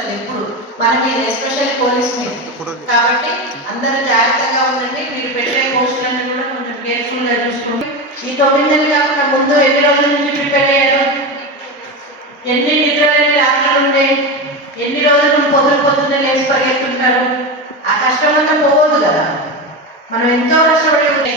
ఉంటుంది ఎప్పుడు. మన మీద ఎస్పెషల్లీ పోలీస్ మీద కాబట్టి అందరూ జాగ్రత్తగా ఉండండి. మీరు పెట్టే పోస్టులన్నీ కూడా కొంచెం కేర్ఫుల్గా చూసుకోండి. ఈ తొమ్మిది నెలలు కాకుండా ముందు ఎన్ని రోజుల నుంచి ప్రిపేర్ అయ్యారు ఎన్ని నిద్రలేని రాత్రులు ఉండే? ఎన్ని రోజులు పొద్దున పొద్దున్నే లేచి పరిగెత్తుంటారు? ఆ కష్టం అంతా పోవద్దు కదా. మనం ఎంతో కష్టపడి ఉంటే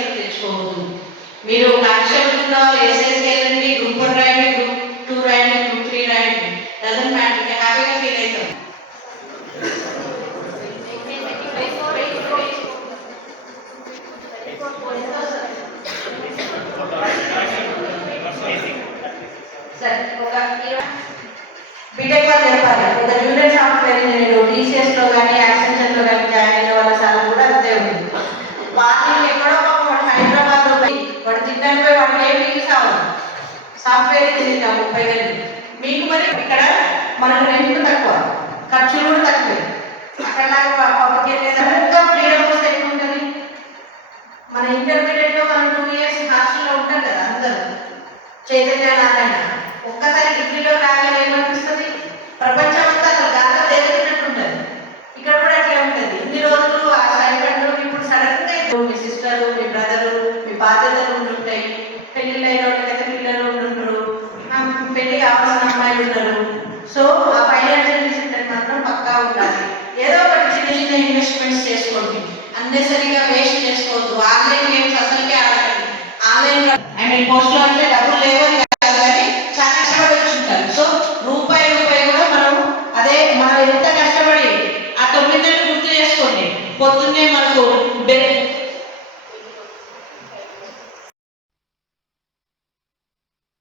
బీటెక్ వాళ్ళు చెప్పాలి. ఒక సాఫ్ట్వేర్ ఇంజనీర్ టీసీఎస్లో కానీ యాక్సెంచర్లో కానీ జాయిన్ అయిన వాళ్ళ సార్ కూడా అంతే ఉంది. వాళ్ళకి ఎక్కడో వాడు హైదరాబాద్లో పోయి వాడు తినడానికి పోయి వాడికి ఏం కావాలి సాఫ్ట్వేర్ ఇంజనీర్ ముప్పై వేలు. మీకు మరి ఇక్కడ మనకు రెంట్ తక్కువ ఖర్చులు కూడా తక్కువే. అక్కడ చైతన్య నారాయణ ఒక్కసారి డిగ్రీలో రాగానే ఏమనిపిస్తుంది? ప్రపంచం అంతా అసలు గాల్లో తేలినట్టు ఉంటుంది ఇక్కడ కూడా అట్లే ఉంటుంది. ఇన్ని రోజులు ఆ స్టైపెండ్ ఇప్పుడు సడన్గా మీ సిస్టర్ మీ బ్రదర్ మీ బాధ్యతలు ఉంటుంటాయి పెళ్ళిళ్ళు అయిన వాళ్ళకైతే పిల్లలు ఉంటుంటారు ఆ, పెళ్ళి కావాల్సిన అమ్మాయిలు ఉన్నారు సో ఆ ఫైనాన్షియల్ డిసిప్లిన్ మాత్రం పక్కా ఉండాలి. ఏదో ఒకటి చిన్న చిన్న ఇన్వెస్ట్మెంట్స్ చేసుకోండి. అన్నెసరిగా వేస్ట్ చేసుకోవద్దు. ఆన్లైన్ గేమ్స్ అసలుకే ఆడకండి. ఆన్లైన్ ఐ మీన్ పోస్ట్ అంటే ఎంత కష్టపడి ఆ తొమ్మిది గుర్తు చేసుకోండి. పొద్దున్నే మనకు